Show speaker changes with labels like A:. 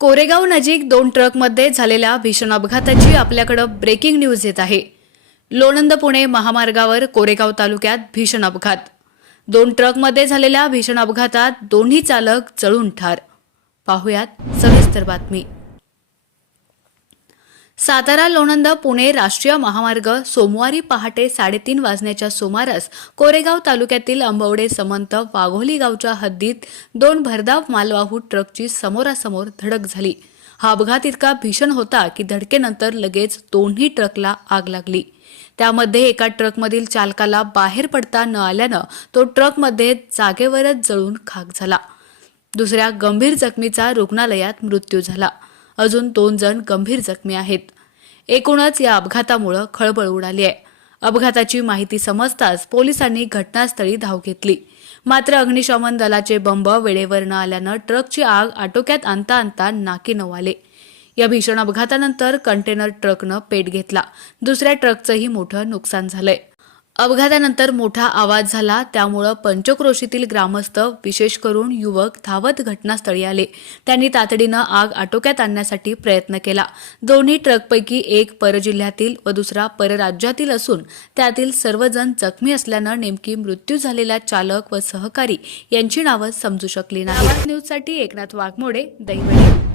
A: कोरेगाव नजीक दोन ट्रकमध्ये झालेल्या भीषण अपघाताची आपल्याकडं ब्रेकिंग न्यूज येत आहे. लोणंद पुणे महामार्गावर कोरेगाव तालुक्यात भीषण अपघात दोन ट्रकमध्ये झालेल्या भीषण अपघातात दोन्ही चालक जळून ठार. पाहुयात सविस्तर बातमी. सातारा लोणंद पुणे राष्ट्रीय महामार्ग सोमवारी पहाटे साडेतीन वाजण्याच्या सुमारास कोरेगाव तालुक्यातील अंबवडे समंत वाघोली गावच्या हद्दीत दोन भरधाव मालवाहू ट्रकची समोरासमोर धडक झाली. हा अपघात इतका भीषण होता की धडकेनंतर लगेच दोन्ही ट्रकला आग लागली. त्यामध्ये एका ट्रकमधील चालकाला बाहेर पडता न आल्यानं तो ट्रकमध्ये जागेवरच जळून खाक झाला. दुसऱ्या गंभीर जखमीचा रुग्णालयात मृत्यू झाला. अजून दोन जण गंभीर जखमी आहेत. एकूणच या अपघातामुळे खळबळ उडाली आहे. अपघाताची माहिती समजताच पोलिसांनी घटनास्थळी धाव घेतली. मात्र अग्निशमन दलाचे बंब वेळेवर न आल्यानं ट्रकची आग आटोक्यात आणता आणता नाकी नऊ आले. या भीषण अपघातानंतर कंटेनर ट्रकनं पेट घेतला. दुसऱ्या ट्रकचंही मोठं नुकसान झालंय. अपघातानंतर मोठा आवाज झाला. त्यामुळं पंचक्रोशीतील ग्रामस्थ विशेष करून युवक धावत घटनास्थळी आले. त्यांनी तातडीनं आग आटोक्यात आणण्यासाठी प्रयत्न केला. दोन्ही ट्रकपैकी एक परजिल्ह्यातील व दुसरा परराज्यातील असून त्यातील सर्वजण जखमी असल्यानं नेमकी मृत्यू झालेला चालक व सहकारी यांची नावं समजू शकली नाही न्यूजसाठी एकनाथ वाघमोडे दैवडे